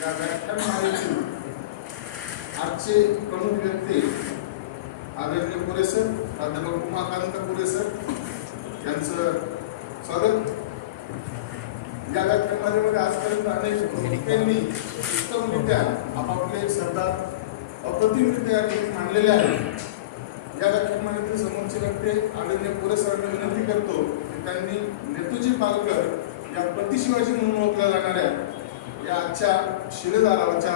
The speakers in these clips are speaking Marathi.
या व्याख्यानमालेतील आजचे प्रमुख व्यक्ती आदरणीय पुरे सर, प्राध्यापक उमाकांत पुरे सर यांचं स्वागत. या व्याख्यानमालेमध्ये आजपर्यंत अनेक प्रमुखांनी उत्तमरित्या आपापले शब्दात अप्रतिमरित्या मांडलेले आहेत. या व्याख्यानमालेतील समोरचे वक्ते आदरणीय पुरे सरांना विनंती करतो की त्यांनी नेतूजी पालकर या प्रतिशिवाजी म्हणून ओळखल्या जाणाऱ्या या आजच्या शिलेदाराच्या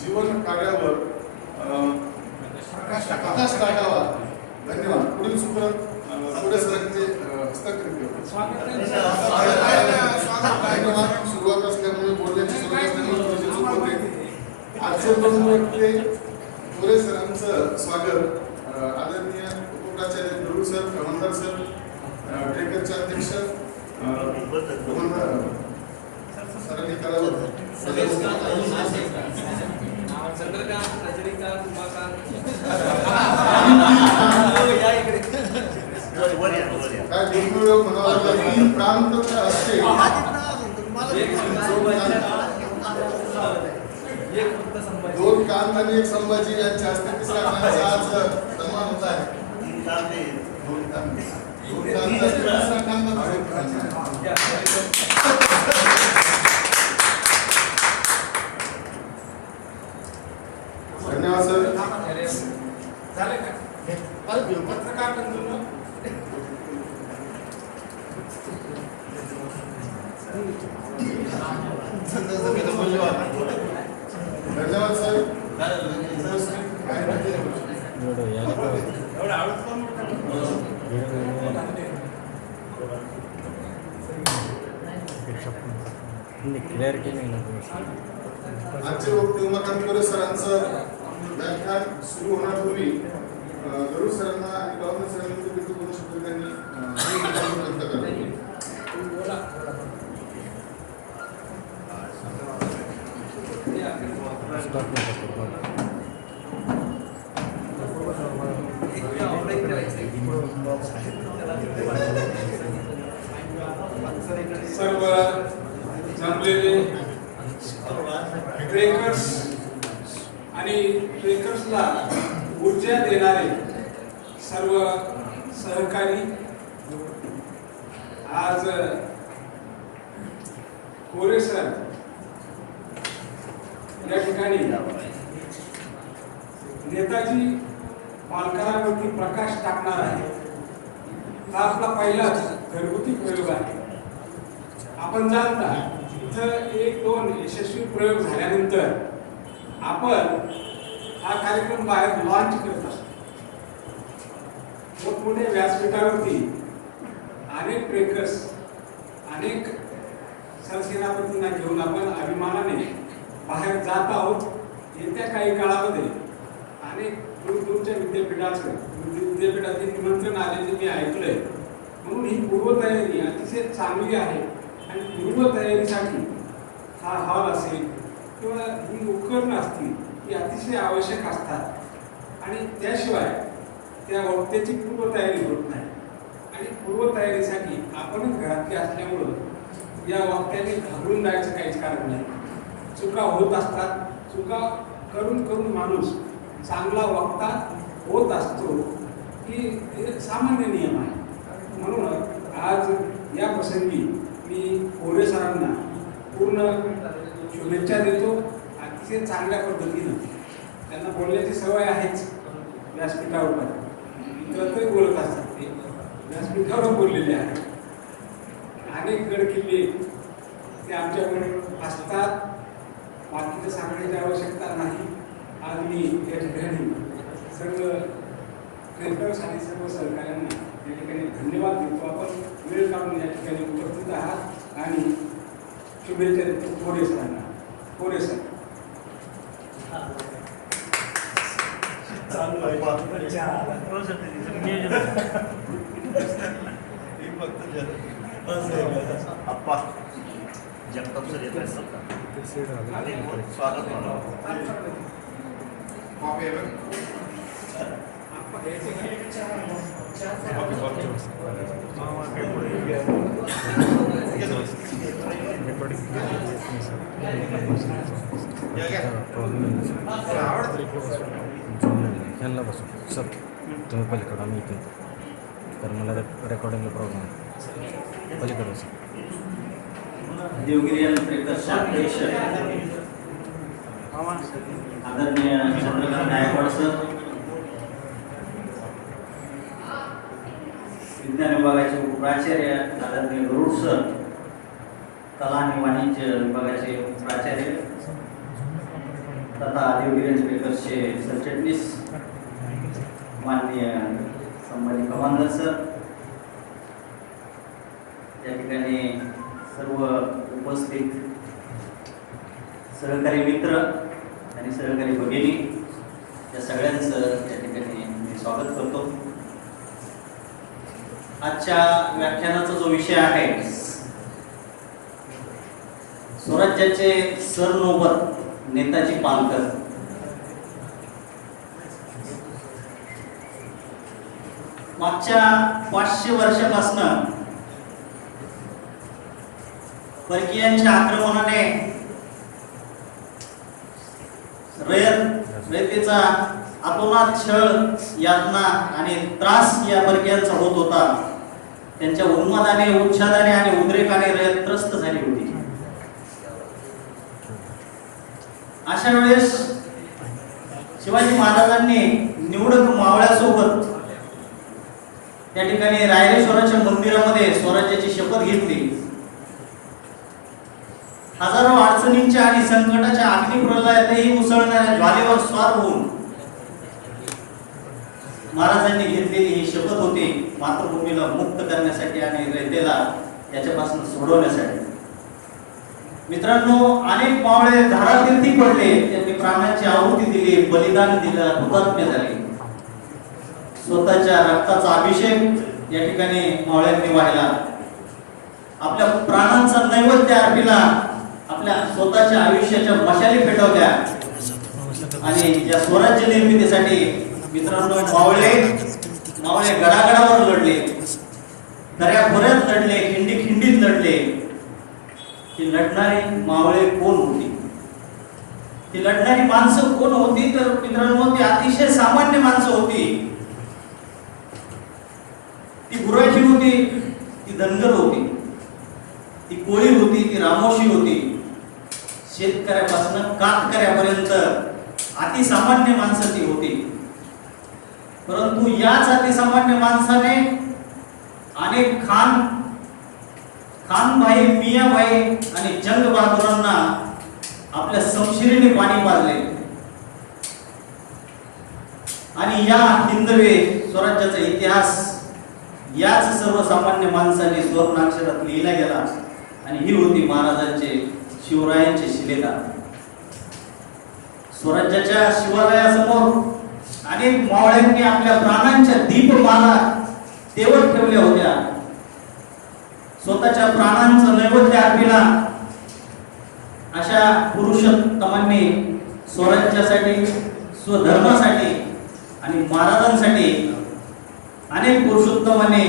जीवन कार्यावर प्रकाश टाकावा. धन्यवाद. पुढील सूत्र पुरे सरांचे हस्ताक्षर धन्यवाद. सुरुवात असल्यामुळे बोलण्याची सुरुवात असल्यामुळे आजचे दोन वक्ते पुरे सरांचं स्वागत. आदरणीय उपप्राचार्य गुरु सर, कमांडर सर, ट्रेकरचे अध्यक्ष सरांनी करावं. काय दुर्मिळ म्हणावं लागलं. प्रांत असते दोन कांत आणि एक संभाजी यांच्या हस्ते तिसऱ्या कांताचा आज सन्मान होत आहे. धन्यवाद सर. झाले का पत्रकार बंधूंनो, धन्यवाद सर. आजचे वक्ते उमाकांत पुरे सरांचं व्याख्यान सुरू होण्यापूर्वी गरुड सरांना आणि गव्हर्नर सरांनी दोन शब्द त्यांनी व्यक्त करावे. सर्व जमलेले ट्रेकर्स आणि ट्रेकर्सला ऊर्जा देणारे सर्व सहकारी, आज कोरे सर या ठिकाणी नेताजी पालकरांवरती प्रकाश टाकणार आहे. हा आपला पहिलाच घरगुती प्रयोग आहे. आपण जाणता इथं एक दोन यशस्वी प्रयोग झाल्यानंतर आपण हा कार्यक्रम बाहेर लॉन्च करत असतो. मोठमोठ्या व्यासपीठावरती अनेक ट्रेकर्स, अनेक सरसेनापतींना घेऊन आपण अभिमानाने बाहेर जात आहोत. येत्या काही काळामध्ये अनेक दूरदूरच्या विद्यापीठातील निमंत्रण आलेले मी ऐकलंय. म्हणून ही पूर्वतयारी अतिशय चांगली आहे आणि पूर्वतयारीसाठी हा हॉल असेल किंवा ही उपकरणं असतील ही अतिशय आवश्यक असतात आणि त्याशिवाय त्या वक्त्याची पूर्वतयारी होत नाही. आणि पूर्वतयारीसाठी आपणच घरातले असल्यामुळं या वक्त्याने घाबरून जायचं काहीच कारण नाही. चुका होत असतात. चुका करून करून माणूस चांगला वक्ता होत असतो ही सामान्य नियम आहे. म्हणून आज या प्रसंगी मी कोरे सरांना पूर्ण शुभेच्छा देतो. अतिशय चांगल्या पद्धतीनं त्यांना बोलण्याची सवय आहेच. व्यासपीठावर इतरत्रही बोलत असतात. ते व्यासपीठावर बोललेले आहेत. अनेक गडकिल्ले ते आमच्याकडे असतात. बाकीचं सांगण्याची आवश्यकता नाही. आज मी या ठिकाणी सर्व ट्रेकर्स आणि सर्व सहकाऱ्यांना या ठिकाणी धन्यवाद देतो. आपण वेळ काढून या ठिकाणी उपस्थित आहात आणि शुभेच्छा देतो कोरे सरांना. कोरे सर जगताप सर येत आहेत. स्वागत recording. ह्यांना बसून सर तुम्ही पलीकडं आम्ही इथे कारण मला रेकॉर्डिंगला प्रॉब्लेम आहे पलीकडं बसून देवगिरी आणि ट्रेकर्सचे अध्यक्ष आदरणीय चंद्रकांत गायकवाड सर, विज्ञान विभागाचे उपप्राचार्य आदरणीय गरुड सर, कला आणि वाणिज्य विभागाचे प्राचार्य तथा देवगिरी आणि ट्रेकर्सचे सरचिटणीस माननीय संभाजी कमांडर सर, या ठिकाणी सर्व उपस्थित सहकारी मित्र आणि सहकारी भगिनी या सगळ्यांचं या ठिकाणी मी स्वागत करतो. आजच्या व्याख्यानाचा जो विषय आहे स्वराज्याचे सरनौबत नेताजी पालकर. मागच्या 500 वर्षापासून परकीयांच्या आक्रमणाने रयतेचा अतोनात छळ, यातना आणि त्रास या परकीयांचा होत होता. त्यांच्या उन्मादाने, उच्छादाने आणि उद्रेकाने रयत त्रस्त झाली होती. अशा वेळेस शिवाजी महाराजांनी निवडक मावळ्यासोबत त्या ठिकाणी रायरेश्वराच्या मंदिरामध्ये स्वराज्याची शपथ घेतली. हजारो अडचणींच्या आणि संकटाच्या अग्निप्रलयातही उसळणाऱ्या ज्वालेवर स्वार होऊन महाराजांनी घेतलेली ही शपथ होती मातृभूमीला मुक्त करण्यासाठी आणि रयतेला त्याच्यापासून सोडवण्यासाठी. मित्रांनो, अनेक मावळे धारातीर्थी पडले, त्यांनी प्राणांची आहुती दिली, बलिदान दिलं, हुतात्मे झाले. स्वतःच्या रक्ताचा अभिषेक या ठिकाणी मावळ्यांनी वाहिला. आपल्या प्राणांचा नैवेद्य अर्पिला, आपल्या स्वतःच्या आयुष्याच्या मशाली पेटवल्या आणि या स्वराज्य निर्मितीसाठी मित्रांनो मावळे गडागडावर लढले, दऱ्याखोऱ्यात लढले, खिंडीत लढले. ती लढणारी मावळे कोण होती? ती लढणारी माणसं कोण होती? तर मित्रांनो, ती अतिशय सामान्य माणसं होती. ती गुराजी होती, ती धनगर होती, ती कोळी होती, ती रामोशी होती. शेतकऱ्यापासून कातकऱ्यापर्यंत अतिसामान्य माणसं ती होती. परंतु याच अतिसामान्य माणसाने अनेक खानभाई, मियाभाई आणि जंग बहादुरांना आपल्या समशिरीने पाणी पाजले आणि या हिंदवे स्वराज्याचा इतिहास याच सर्वसामान्य माणसाने स्वर्णाक्षरात लिहिला गेला आणि ही होती महाराजांचे, शिवरायांचे शिलेदार. स्वराज्याच्या शिवालयासमोर अनेक मावळ्यांनी आपल्या प्राणांच्या दीपमाला तेवत ठेवल्या होत्या. स्वतःच्या प्राणांचा नैवेद्य अर्पिला. अशा पुरुषोत्तमांनी स्वराज्यासाठी, स्वधर्मासाठी आणि महाराजांसाठी अनेक पुरुषोत्तमांनी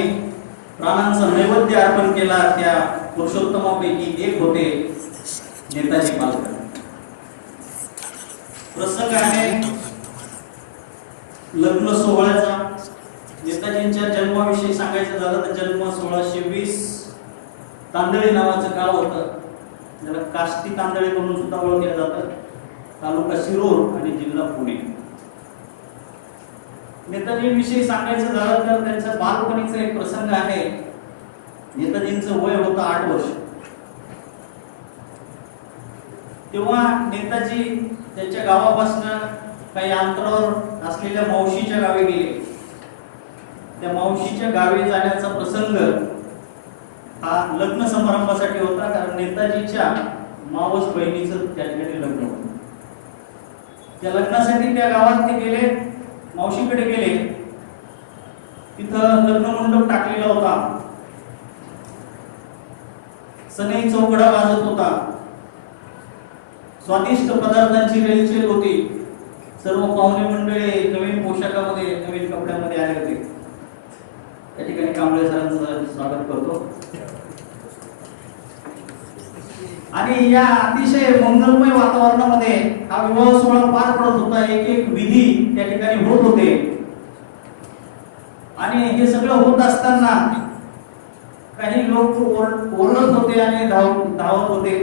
प्राणांचा नैवेद्य अर्पण केला. त्या पुरुषोत्तमापैकी एक होते नेताजी पालकर. प्रसंग आहे लग्न सोहळ्याचा. नेताजींच्या जन्माविषयी सांगायचं झालं तर जन्म 1620. तांदळी नावाचं गाव होतं, ज्याला काष्टी तांदळी म्हणून सुद्धा ओळखलं जातं. तालुका शिरूर आणि जिल्हा पुणे. नेताजींविषयी सांगायचं झालं तर त्यांच्या बालपणीचा एक प्रसंग आहे. नेताजींचं वय होतं 8 वर्ष. तेव्हा नेताजी त्यांच्या गावापासून काही अंतरावर असलेल्या मावशीच्या गावी गेले. त्या मावशीच्या गावी जाण्याचा प्रसंग हा लग्न समारंभासाठी होता, कारण नेताजीच्या मावस बहिणीचं त्या ठिकाणी लग्न होतं. त्या लग्नासाठी त्या गावात ते गेले, मावशीकडे गेले. तिथं लग्न मंडप टाकलेला होता. सनई चौकडा वाजत होता. स्वादिष्ट पदार्थांची रेलचेल होती. सर्व पाहुणे मंडळी नवीन पोशाखामध्ये, नवीन कपड्यामध्ये आले होते. या ठिकाणी कांबळे सरांचं स्वागत करतो. आणि या अतिशय मंगलमय वातावरणामध्ये हा विवाह सोहळा पार पडत होता. एक एक विधी त्या ठिकाणी होत होते आणि हे सगळं होत असताना काही लोक ओरडत होते आणि धावत होते.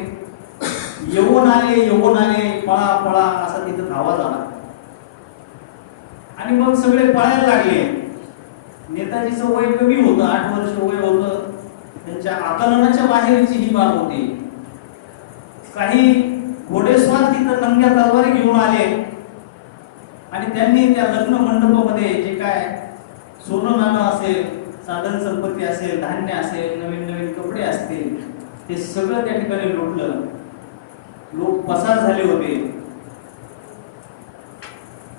येऊन आले पळा पळा असा तिथं धावा झाला आणि मग सगळे पळायला लागले. नेताजीचं वय कमी होतं, 8 वर्ष वय होतं. त्यांच्या आकलनाच्या बाहेरची ही बाब होती. काही घोडेस्वार तिथं नंग्या तलवारी घेऊन आले आणि त्यांनी त्या लग्न मंडपामध्ये जे काय सोनं नाणं असेल, साधन संपत्ती असेल, धान्य असेल, नवीन नवीन कपडे असतील, ते सगळं त्या ठिकाणी लुटलं. लोक पसार झाले होते.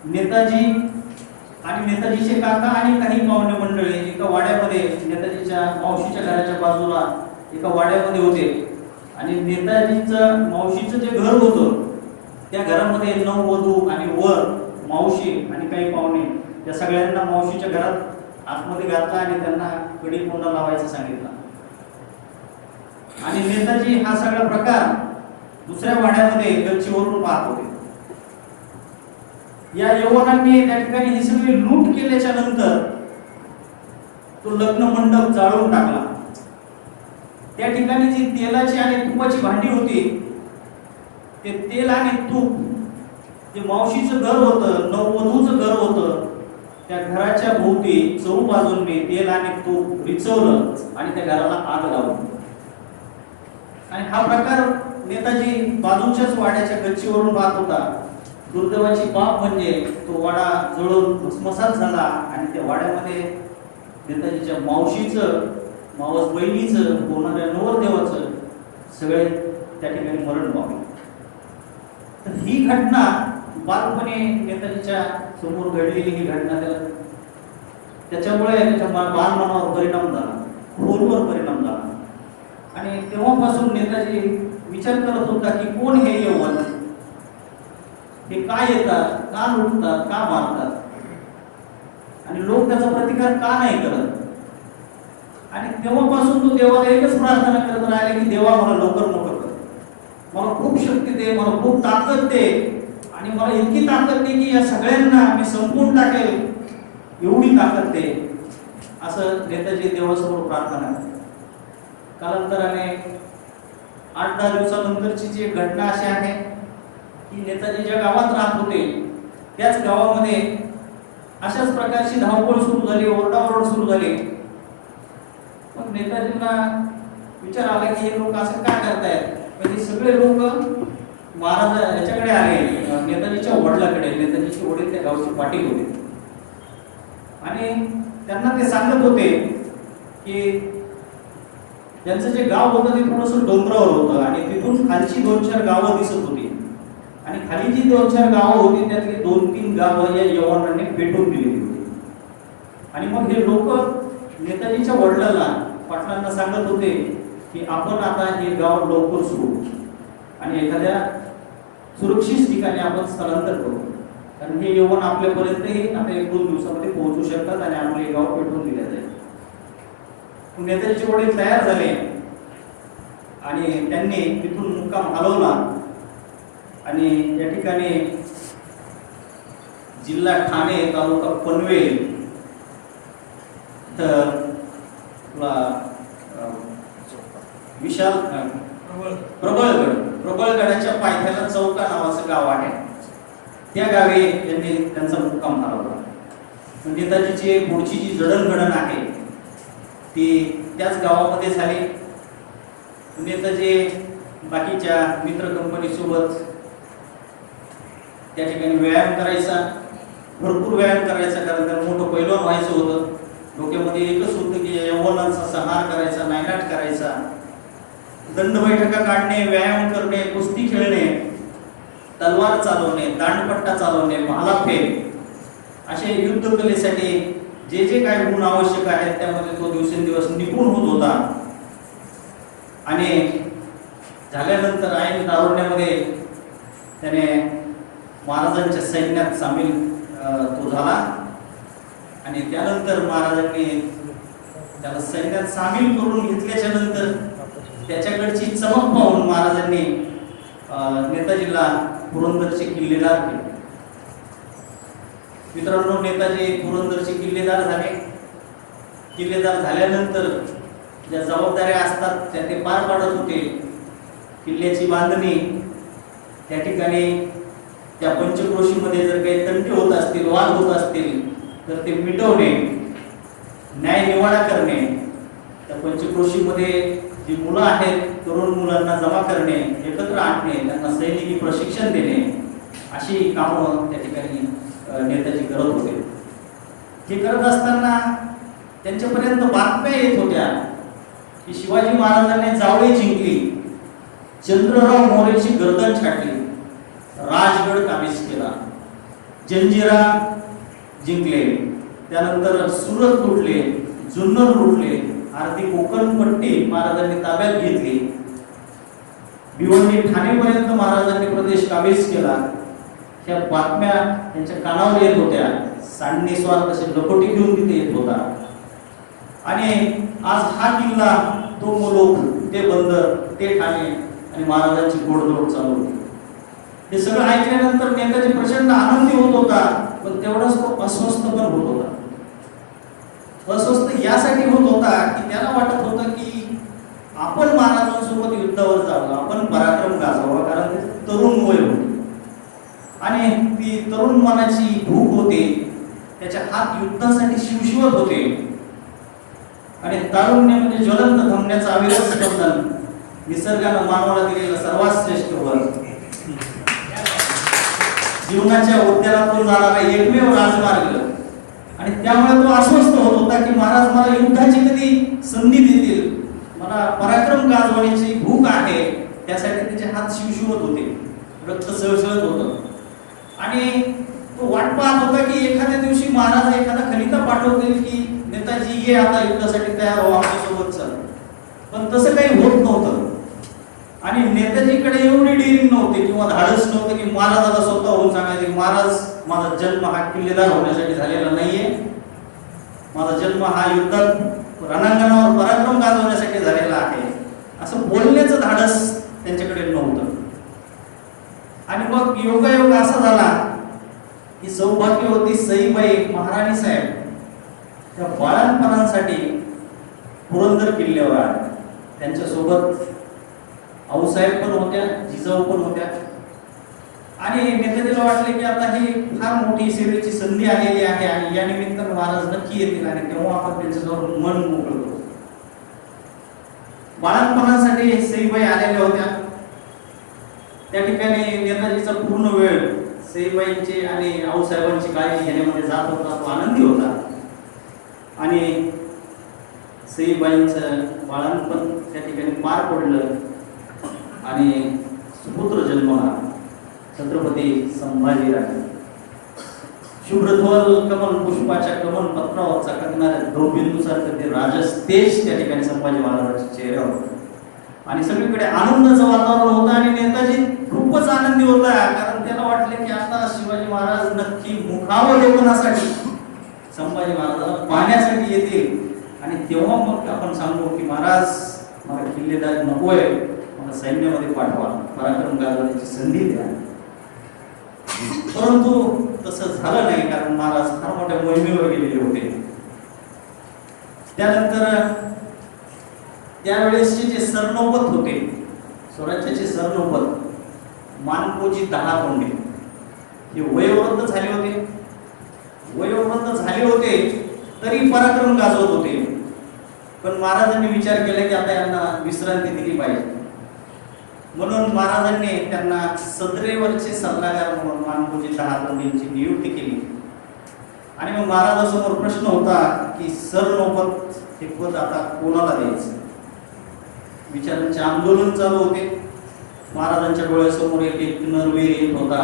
नेताजी आणि नेताजीचे काका आणि काही पाहुणे मंडळी एका वाड्यामध्ये, नेताजीच्या मावशीच्या घराच्या बाजूला एका वाड्यामध्ये होते. आणि नेताजीचं मावशीचं जे घर होतं त्या घरामध्ये नववधू आणि वर मावशी आणि काही पाहुणे या सगळ्यांना मावशीच्या घरात आतमध्ये घातला आणि त्यांना कडी कोंडा लावायचं सांगितलं. आणि नेताजी हा सगळा प्रकार दुसऱ्या वाड्यामध्ये गच्चीवरून पाहत होते. या यवनांनी त्या ठिकाणी ही सगळी लूट केल्याच्या नंतर तो लग्न मंडप जाळून टाकला. त्या ठिकाणी जी तेलाची आणि तुपाची भांडी होती, ते तेल आणि तूप जे मावशीचं घर होतं, नववधूचं घर होतं, त्या घराच्या भोवती चहूबाजूंनी तेल आणि तूप विचवलं आणि त्या घराला आग लावली. आणि हा प्रकार नेताजी बाजूच्याच वाड्याच्या गच्चीवरून पाहत होता. दुर्दैवाची बाब म्हणजे तो वाडा जळून भस्मसात झाला आणि त्या वाड्यामध्ये नेताजीच्या मावशीचं, मावस बहिणीचं, होणाऱ्या नवरदेवाचं सगळे त्या ठिकाणी मरण पावले. तर ही घटना बालपणे नेताजीच्या समोर घडलेली ही घटना त्याच्यामुळे त्याच्या बालमनावर परिणाम झाला, खोलवर परिणाम झाला. आणि तेव्हापासून नेताजी विचार करत होता की कोण हे यवन, हे का येतात, का लुटतात, का मारतात आणि लोक त्याचा प्रतिकार का नाही करत. आणि तेव्हापासून तो देवाला एकच प्रार्थना करत राहिला की देवा मला लवकर मोठं कर, मला खूप शक्ती दे, मला खूप ताकद दे आणि मला इतकी ताकद दे की या सगळ्यांना मी संपवून टाकेल, एवढी ताकद दे, असं नेताजी देवासमोर प्रार्थना करते. कालांतराने 8-10 दिवसानंतरची जी घटना अशी आहे की नेताजी ज्या गावात राहत होते त्याच गावामध्ये अशाच प्रकारची धावपळ सुरू झाली, ओरडाओरड सुरू झाली. मग नेताजींना विचार आला की हे लोक असं काय करतायत. म्हणजे सगळे लोक महाराज याच्याकडे आले, नेताजीच्या वडिलाकडे. नेताजीचे वडील त्या गावचे पाटील होते आणि त्यांना ते सांगत होते की त्यांचं जे गाव होतं ते थोडंसं डोंगरावर होतं आणि तिथून खालची 2-4 गावं दिसत होती आणि खाली जी 2-4 गावं होती त्यातली 2-3 गावं या यवनांनी पेटवून दिली होती. आणि मग हे लोक नेताजीच्या वडिलांना, पाटलांना सांगत होते की आपण आता हे गाव लवकर सोडू आणि एखाद्या सुरक्षित ठिकाणी आपण स्थलांतर करू, कारण हे यवन आपल्यापर्यंतही आता 1-2 दिवसामध्ये पोहोचू शकतात आणि आपले गाव पेटवून दिले जाईल. नेताजीचे वडील तयार झाले आणि त्यांनी तिथून मुक्काम हलवला आणि या ठिकाणी जिल्हा ठाणे, तालुका पनवेल तर विशाल प्रबळगडाच्या पायथ्याला चौका नावाचं गाव आहे, त्या गावी त्यांनी त्यांचा मुक्काम हलवला. नेताजीची पुढची जी जडणघडण आहे ती त्याच गावामध्ये झाली. नेताजी बाकीच्या मित्र कंपनीसोबत त्या ठिकाणी व्यायाम करायचा, भरपूर व्यायाम करायचा, कारण त्याला मोठं पैलवान व्हायचं होतं. डोक्यामध्ये एकच होतं की यवनांचा संहार करायचा, नायनाट करायचा, दंड बैठका काढणे, व्यायाम करणे, कुस्ती खेळणे, तलवार चालवणे, दांडपट्टा चालवणे, भालाफेक असे युद्ध कलेसाठी जे जे काय गुण आवश्यक आहेत त्यामध्ये तो दिवसेंदिवस निपुण होत होता. आणि झाल्यानंतर ऐन तारुण्यामध्ये त्याने महाराजांच्या सैन्यात सामील तो झाला आणि त्यानंतर महाराजांनी त्याला सैन्यात सामील करून घेतल्याच्या नंतर त्याच्याकडची चमक पाहून महाराजांनी नेताजीला पुरंदरचे किल्लेदार केले. मित्रांनो, नेताजी पुरंदरचे किल्लेदार झाले. किल्लेदार झाल्यानंतर ज्या जबाबदाऱ्या असतात त्या ते पार पाडत होते. किल्ल्याची बांधणी, त्या ठिकाणी त्या पंचक्रोशीमध्ये जर काही तंटे होत असतील, वाद होत असतील तर ते मिटवणे, न्याय निवाडा करणे, त्या पंचक्रोशीमध्ये जी मुलं आहेत तरुण मुलांना जमा करणे, एकत्र आणणे, त्यांना सैनिकी प्रशिक्षण देणे, अशी कामं त्या ठिकाणी नेताजी करत होते. हे करत असताना त्यांच्यापर्यंत बातम्या येत होत्या की शिवाजी महाराजांनी जावळी जिंकली, चंद्रराव मोरेची गर्दन छाटली, राजगड काबीज केला, जंजिरा जिंकले, त्यानंतर सुरत लुटले, जुन्नर लुटले, अर्धी कोकणपट्टी महाराजांनी ताब्यात घेतली, भिवंडी ठाणेपर्यंत महाराजांनी प्रदेश काबीज केला. ह्या बातम्या त्यांच्या कानावर येत होत्या. सांडणीस्वार तसे लकोटी घेऊन तिथे येत होता. आणि आज हा किल्ला, तो मुलूक, ते बंदर, ते ठाणे आणि महाराजांची गोडदोड चालू होती. हे सगळं ऐकल्यानंतर नेताजी प्रचंड आनंदी होत होता, पण तेवढाच तो अस्वस्थ पण होत होता. अस्वस्थ यासाठी होत होता की त्याला वाटत होतं की आपण महाराजांसोबत युद्धावर जावं, आपण पराक्रम गाजवावा, कारण ते तरुण वय होते आणि ती तरुण मनाची भूक होते. त्याच्या हात युद्धासाठी शिवशिवत होते आणि तारुण्य म्हणजे ज्वलंत धमण्याचं अविरत स्पंदन, निसर्गानं मानवाला दिलेलं सर्वात श्रेष्ठ वर, जीवनाच्या उद्यानातून जाणारा एकमेव राजमार्ग. आणि त्यामुळे तो अस्वस्थ होत होता की महाराज मला युद्धाची कधी संधी देतील, मला पराक्रम गाजवण्याची भूक आहे. त्यासाठी त्याचे हात शिवशिवत होते, रक्त सळसळत होतं आणि तो वाट पाहत होता की एखाद्या दिवशी महाराज एखादा खलिता पाठवतील की नेताजी ये आता युद्धासाठी तयार व्हा, आमच्यासोबत चल. पण तसं काही होत नव्हतं आणि नेताजीकडे एवढी डेअरिंग नव्हती किंवा धाडस नव्हतं की महाराजाला स्वतः होऊन सांगायचे की महाराज माझा जन्म हा किल्लेदार होण्यासाठी झालेला नाहीये, माझा जन्म हा युद्धात रणांगणावर पराक्रम गाजवण्यासाठी झालेला आहे, असं बोलण्याचं धाडस त्यांच्याकडे नव्हतं. आणि मग योगायोग असा झाला की सौभाग्यवती सईबाई महाराणी साहेब त्या बाळांपणासाठी पुरंदर किल्ल्यावर आल्या. त्यांच्यासोबत आऊसाहेब पण होत्या, जिजाऊ पण होत्या. आणि नेताजीला वाटले की आता ही फार मोठी सेवेची संधी आलेली आहे आणि या निमित्तानं महाराज नक्की येतील आणि तेव्हा आपण त्यांच्याजवळ मन मोकळं करू. बाळांपणासाठी सईबाई आलेल्या होत्या. त्या ठिकाणी नेताजीचा पूर्ण वेळ सईबाईंची आणि आऊसाहेबांची काळजी घेण्यामध्ये जात होता. तो आनंदी होता आणि सईबाईंचं बाळांपण त्या ठिकाणी पार पडलं आणि सुपुत्र जन्मला छत्रपती संभाजीराजे. शुभ्रध्वल कमल पुष्पाच्या कमल पत्रावर चकाकणाऱ्या द्रौबिंदूसारखं ते राजस तेज त्या ठिकाणी संभाजी महाराजांच्या चेहऱ्यावर आणि सगळीकडे आनंदाचं वातावरण होतं. आणि नेताजी खूपच आनंदी होता कारण त्याला वाटले की आता शिवाजी महाराज नक्की मुखावलोकनासाठी संभाजी महाराजांना पाहण्यासाठी येतील आणि तेव्हा मग आपण सांगू की महाराज मला किल्लेदार नकोय, मला सैन्यामध्ये पाठवा, पराक्रम गाजवण्याची संधी द्या. परंतु तसं झालं नाही कारण महाराज फार मोठ्या मोहिमेवर गेलेले होते. त्यानंतर त्यावेळेसचे जे सरनौबत होते, स्वराज्याचे सरनौबत मानकोजी 10 कोंडे हे वयोवृद्ध झाले होते. वयोवृद्ध झाले होते तरी पराक्रम गाजवत होते. पण महाराजांनी विचार केला की आता यांना विश्रांती दिली पाहिजे. म्हणून महाराजांनी त्यांना सदरेवरचे सल्लागार म्हणून मानकोजी 10 कोंडेंची नियुक्ती केली. आणि मग महाराजांसमोर प्रश्न होता की सरनौबत हे पद आता कोणाला द्यायचं. विचारांचे आंदोलन चालू होते. महाराजांच्या डोळ्यासमोर एक नरवीर येत होता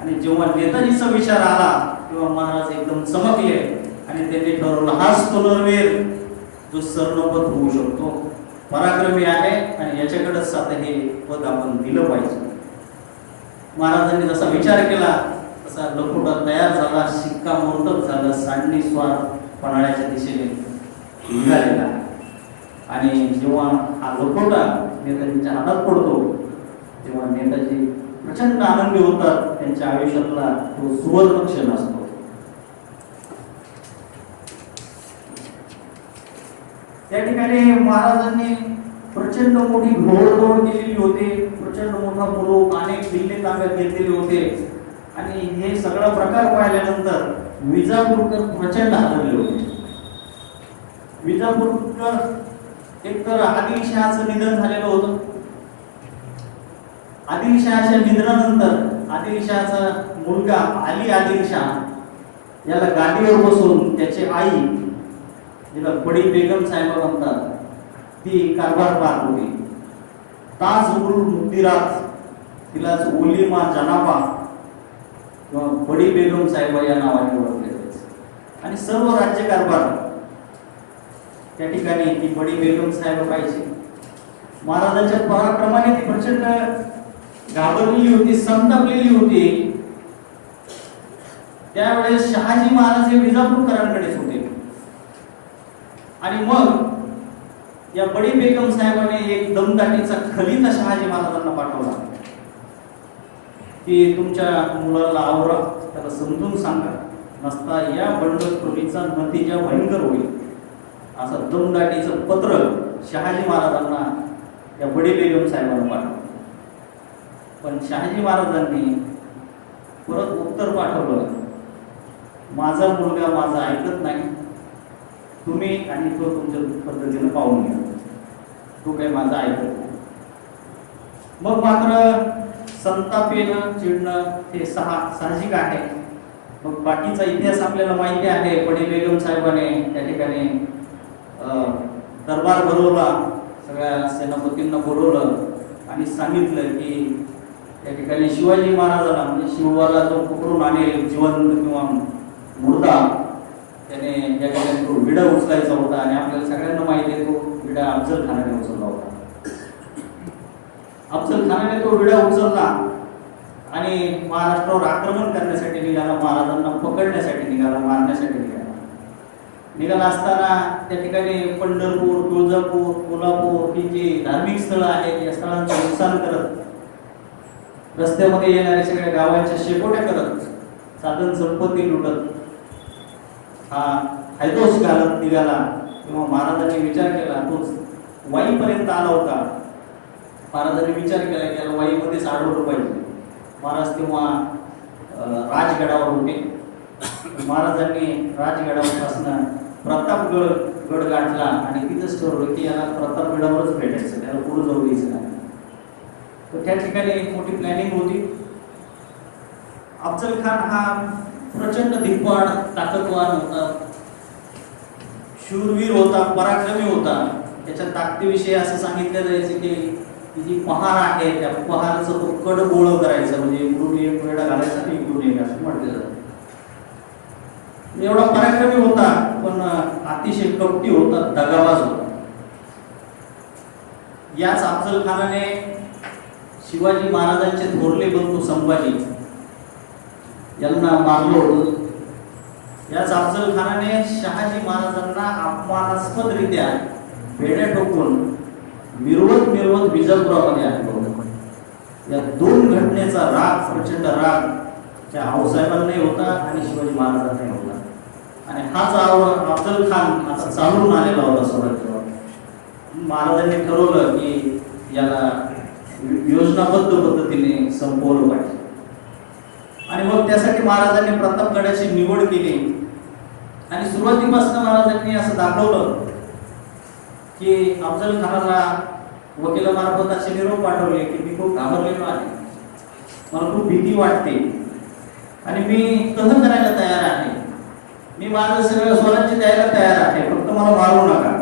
आणि जेव्हा नेताजीचा विचार आला तेव्हा महाराज एकदम चमकले आणि त्यांनी ठरवलं हाच तो नरवीर जो सरनौबत होऊ शकतो, पराक्रमी आहे आणि याच्याकडेच आता हे पद आपण दिलं पाहिजे. महाराजांनी जसा विचार केला तसा लखोटा तयार झाला, शिक्कामोर्तब झालं, सांडणी स्वार पन्हाळ्याच्या दिशेने निघालेला. आणि जेव्हा हा लखोटा नेताजींच्या हातात पडतो तेव्हा नेताजी प्रचंड आनंदी होतात. त्यांच्या आयुष्यातला तो सुवर्ण क्षण असतो. त्या ठिकाणी महाराजांनी प्रचंड मोठी घोडदौड केलेली होती. प्रचंड मोठा मुलूक, अनेक किल्ले ताब्यात घेतलेले होते. आणि हे सगळा प्रकार पाहिल्यानंतर विजापूरकर प्रचंड हादरले होते. विजापूरकर एकतर आदिलशहाचं निधन झालेलं होतं. आदिलशहाच्या निधनानंतर आदिलशहाचा मुलगा अली आदिलशहा याला गादीवर बसून त्याची आई, जिला बडी बेगम साहेब म्हणतात, ती कारभार पाहत होती. ताज उल मुक्तिरात, तिलाच उलिमा जनाबा किंवा बडी बेगम साहेब या नावाने ओळखले जायचे. आणि सर्व राज्यकारभार त्या ठिकाणी ती बडी बेगम साहेब पाहिजे. महाराजांच्या पराक्रमाने ती प्रचंड घाबरलेली होती, संतापलेली होती. त्यावेळेस शहाजी महाराज हे विजापूरकरांकडेच होते. आणि मग या बडी बेगम साहेबांनी एक दमदाटीचा खलिता शहाजी महाराजांना पाठवला की तुमच्या मुलाला आवरा, त्याला समजून सांगा, नसता या बंडखोरीचा नतीजा भयंकर होईल. असं दमदाटीचं पत्र शहाजी महाराजांना या बडी बेगम साहेबांना पाठवलं. पण शहाजी महाराजांनी परत उत्तर पाठवलं, माझा मुलगा माझं ऐकत नाही, तुम्ही आणि तो तुमच्या पद्धतीनं पाहून घ्या, तो काही माझं ऐकत नाही. मग मात्र संतापेनं चिडणं हे साहजिक आहे. मग बाकीचा इतिहास आपल्याला माहिती आहे. बडी बेगम साहेबाने त्या ठिकाणी दरबार भरवला, सगळ्या सेनापतींना बोलवलं आणि सांगितलं की त्या ठिकाणी शिवाजी महाराजांना, म्हणजे शिवाला जो पकडून आणेल जिवंत किंवा मुर्दा, त्याने या ठिकाणी तो विडा उचलायचा होता. आणि आपल्याला सगळ्यांना माहिती आहे तो विडा अफजल खानाने उचलला होता. अफजल खानाने तो विडा उचलला आणि महाराष्ट्रावर आक्रमण करण्यासाठी निघाला, महाराजांना पकडण्यासाठी निघाला, मारण्यासाठी निघाला असताना त्या ठिकाणी पंढरपूर, तुळजापूर, कोल्हापूर ही जी धार्मिक स्थळं आहेत या स्थळांचं नुकसान करत, रस्त्यामध्ये येणाऱ्या सगळ्या गावांच्या शेकोट्या करत, साधन संपत्ती लुटत हा हैदोस घालत निघाला. तेव्हा महाराजांनी विचार केला, तोच वाईपर्यंत आला होता. महाराजांनी विचार केला की याला वाईमध्येच अडवलं पाहिजे. महाराज तेव्हा राजगडावर होते. महाराजांनी राजगडापासून प्रतापगड गाठला आणि तिथंच ठरवलं की याला प्रतापगडावरच भेटायचं, त्याला पुढे जाऊ द्यायचं नाही. तर त्या ठिकाणी एक मोठी प्लॅनिंग होती. अफजल खान हा प्रचंड धिप्पाड, ताकदवान होता, शूरवीर होता, पराक्रमी होता. त्याच्या ताकदीविषयी असं सांगितलं जायचं की जी पहार आहे त्या पहारचं तो कड गोळ करायचा, म्हणजे इकडून एक वेळा घालायचा आणि इकडून एक, असं म्हटलं जातं. एवढा पराक्रमी होता पण अतिशय कपटी होता, दगाबाज होता. याच अफजल खानाने शिवाजी महाराजांचे थोरले बंधू संभाजी यांना मारलं होतं. याच अफजल खानाने शहाजी महाराजांना अपमानास्पदरित्या बेड्या टोकून मिरवत विजापुरामध्ये आणलं होतं. या दोन घटनेचा राग, प्रचंड राग त्या आऊसाहेबांनाही होता आणि शिवाजी महाराजांनाही होता. आणि हाच अफजल खान आता चालून आलेला होता स्वराज्यावर. महाराजांनी ठरवलं की याला योजनाबद्ध पद्धतीने संपवलं पाहिजे. आणि मग त्यासाठी महाराजांनी प्रतापगडाची निवड केली. आणि सुरुवातीपासून महाराजांनी असं दाखवलं की अफजल खानाला वकिलामार्फत असे निरोप पाठवले की मी खूप घाबरलेलो आहे, मला खूप भीती वाटते आणि मी तह करायला तयार आहे, मी माझं सगळं स्वराज्य द्यायला तयार आहे, फक्त मला मारू नका.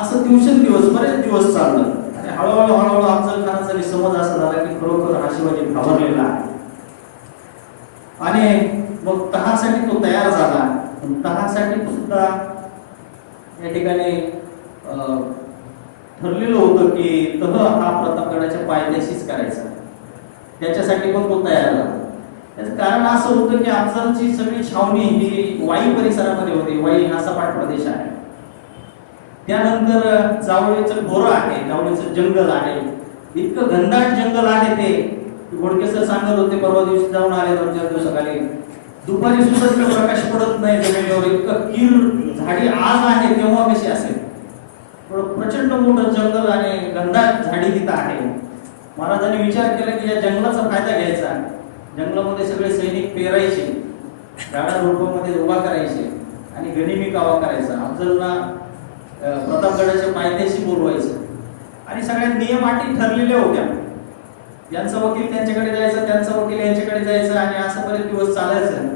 असं दिवसेंदिवस बरेच दिवस चाललं. आणि हळूहळू अफजल खानाचा समज असा झाला की खरोखर हा शिवाजी घाबरलेला आहे. आणि मग तहासाठी तो तयार झाला. तहासाठी सुद्धा या ठिकाणी ठरलेलं होतं की तह हा प्रतापगडाच्या पायथ्याशीच करायचा. त्याच्यासाठी पण तो तयार झाला. त्याचं कारण असं होतं की अफजलची सगळी छावणी ही वाई परिसरामध्ये होती. वाई हा सपाट प्रदेश आहे. त्यानंतर जावळीचं घोरं आहे, जावळीचं जंगल आहे, इतकं घनदाट जंगल आहे ते गोडके सर सांगत होते, परवा दिवशी जाऊन आले 2-4 दिवसाखाली. दुपारी सुद्धा तिकडे प्रकाश पडत नाही जमिनीवर, इतकं कीर झाडी आज आहे तेव्हा कशी असेल. प्रचंड मोठं जंगल आणि घनदाट झाडी तिथं आहे. महाराजांनी विचार केला की या जंगलाचा फायदा घ्यायचा. जंगलामध्ये सगळे सैनिक पेरायचे, गाडा रोपामध्ये उभा करायचे आणि गनिमी कावा करायचा. अफजलला प्रतापगडाच्या पायथ्याशी बोलवायचं आणि सगळ्या नियम अटी ठरलेल्या होत्या. यांचा वकील त्यांच्याकडे जायचा, त्यांचा वकील यांच्याकडे जायचा आणि असं बरेच दिवस चालायचं.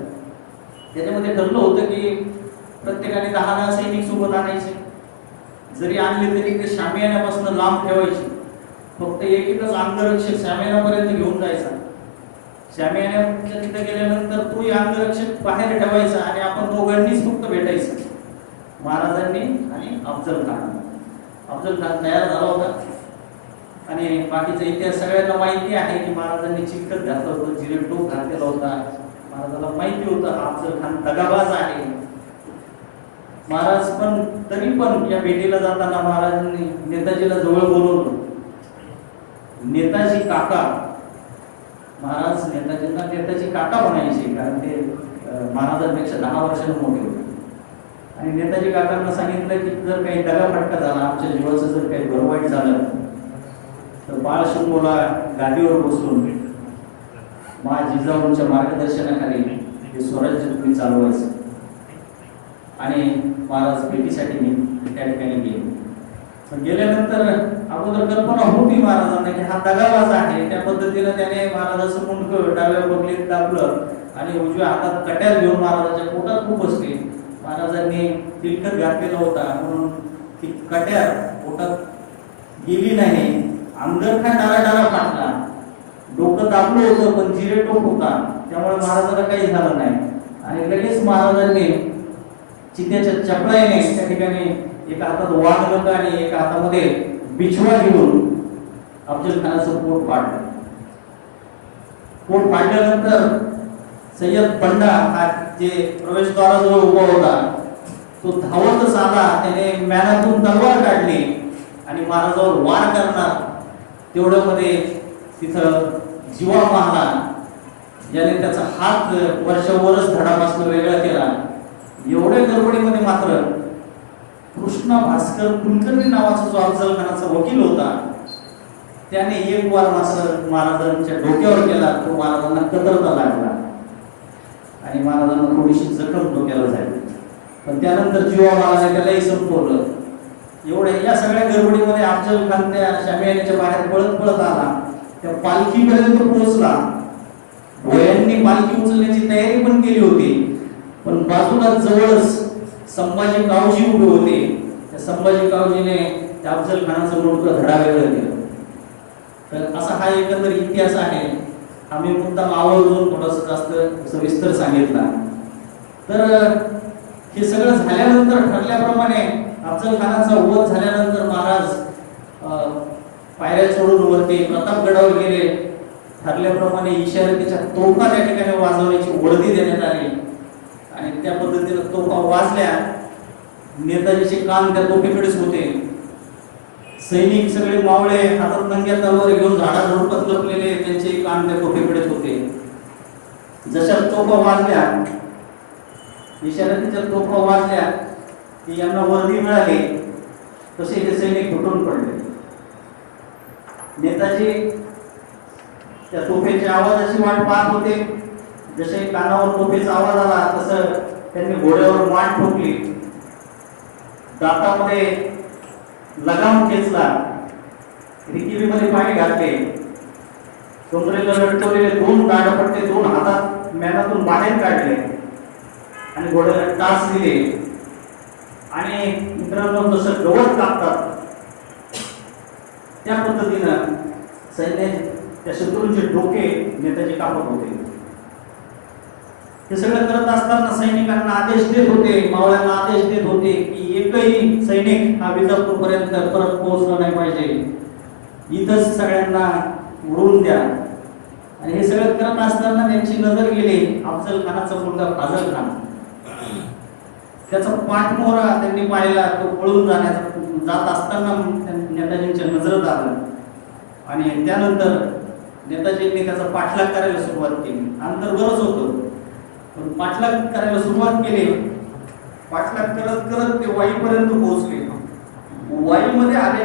त्याच्यामध्ये ठरलं होतं की प्रत्येकाने 10 सैनिक सोबत आणायचे. जरी आणले तरी ते शामियान्यापासून लांब ठेवायचे. फक्त एकच अंगरक्षक शामियानापर्यंत घेऊन जायचा. शामियान्याच्या तिथे गेल्यानंतर तोही अंगरक्षक बाहेर ठेवायचा आणि आपण दोघांनीच फक्त भेटायचं, महाराजांनी आणि अफजल खान. अफजल खान तयार झाला होता आणि बाकीचा इतिहास सगळ्यांना माहिती आहे की महाराजांनी चिकट घातलं होतं, जिरेटोप घातलेला होता. महाराजांना माहिती होतं अफजल खान दगाबाज आहे. महाराज पण तरी पण या भेटीला जाताना महाराजांनी नेताजीला जवळ बोलवलं. नेताजी काका, महाराज नेताजींना नेताजी काका म्हणायचे, कारण ते महाराजांपेक्षा 10 वर्षांनी मोठे होते. आणि नेताजी काकांना सांगितलं की जर काही दगाफटका झाला, आमच्या जीवाचं जर काही बरवाईट झालं तर बाळशिंगोला गादीवर बसून जिजाऊंच्या मार्गदर्शनाखाली हे स्वराज्य तुम्ही चालवायचं. आणि महाराज भेटीसाठी त्या ठिकाणी गेले. गेल्यानंतर अगोदर कल्पना होती महाराजांना की हा दगाबाज आहे. त्या पद्धतीने त्याने महाराजाचं मुंडकं डाव्या बगलीत दाबलं आणि उजव्या हातात कट्यार घेऊन महाराजाच्या पोटात खूप बसली. महाराजांनी तिलकत घातलेला होता म्हणून ती कट्यार पोटात गेली नाही. अंगरखा डारा फाटला. डोकं दाबलं होतं पण जिरेटोप होता, त्यामुळे महाराजाला काही झालं नाही. आणि लगेच महाराजांनी चित्याच्या चपळाईने त्या ठिकाणी एका हातात वाघ आणि एका हातामध्ये बिछवा घेऊन अफजल खानाचं पोट फाडलं. पोट फाडल्यानंतर सय्यद बंडा हा जे प्रवेशद्वाराजवळ उभा होता तो धावतच आला. त्याने म्यानातून तलवार काढली आणि महाराजावर वार करणार तेवढं मध्ये तिथं जीवा मारला, ज्याने त्याचा हात वर्षावरच धडापासून वेगळा केला. एवढ्या गडबडीमध्ये मात्र कृष्ण भास्कर कुलकर्णी नावाचा जो अफजल खानाचा वकील होता त्याने एक वार मात्र महाराजांच्या डोक्यावर केला. तो महाराजांना कतरता लागला आणि महाराजांना थोडीशी जखम डोक्याला झाली. पण त्यानंतर जीवा महाराजांनी त्यालाही संपवलं. एवढ्या या सगळ्या गडबडीमध्ये अफजल खान त्या शामियानीच्या बाहेर पळत आला. त्या पालखीपर्यंत पोहोचला. भोयांनी पालखी उचलण्याची तयारी पण केली होती, पण बाजूला जवळच संभाजी कावजी उभे होते. त्या संभाजी कावजीने त्या अफजल खानाचं मुंडकं धडा वेगळं केलं. तर असा हा एकंदर इतिहास आहे. आम्ही मुद्दाम आवर्जून थोडंसं जास्त सविस्तर सांगितला. तर हे सगळं झाल्यानंतर ठरल्याप्रमाणे अफजल खानाचा वध झाल्यानंतर महाराज पायऱ्या चढून वरती प्रतापगडावर गेले. ठरल्याप्रमाणे इशारतीच्या तोफा त्या ठिकाणी वाजवण्याची वर्दी देण्यात आली आणि त्या पद्धतीने तोफा वाजल्या. नेताजीचे कान त्या तोफेकडेच होते. सैनिक सगळे मावळे हातात नंग्या तलवार घेऊन झाडाझुडपात लपलेले, त्यांचे कान त्या तोफेकडेच होते. जशा तोफा वाजल्या, इशारतीच्या तोफा वाजल्या की यांना वर्दी मिळाली, तसे हे सैनिक फुटून पडले. नेताजी त्या तोफेच्या आवाजाची वाट पाहत होते. जसे कानावर तोफेचा आवाज आला तसं त्यांनी घोड्यावर मान ठोकली, दातामध्ये लगाम खेचला, रिकिरीमध्ये पाणी घातले, कमरेला लटकवलेले 2 दाढपट्टे 2 हातात म्यानातून बाहेर काढले आणि घोड्याला टाच दिले. आणि मित्रांनो, जसं गवत कापतात त्या पद्धतीनं सैन्य त्या शत्रूंचे डोके नेताजी कापत होते. हे सगळं करत असताना सैनिकांना आदेश देत होते, मावळ्यांना आदेश देत होते की एकही सैनिक हा विजापूर पर्यंत परत पोहोचला नाही पाहिजे, इथंच सगळ्यांना उडवून द्या. आणि हे सगळं करत असताना त्यांची नजर गेली अफजल खानाचा मुलगा फाजल खान. त्याचा पाठमोहरा त्यांनी पाहिला. तो पळून जाण्याचा जात असताना नेताजींच्या नजरेत आलं आणि त्यानंतर नेताजींनी त्याचा पाठलाग करायला सुरुवात केली. अंतर बरंच होतं पण पाठलाग करायला सुरुवात केली. पाठलाग करत करत ते वाईपर्यंत पोहोचले. वाईमध्ये आल्याच्या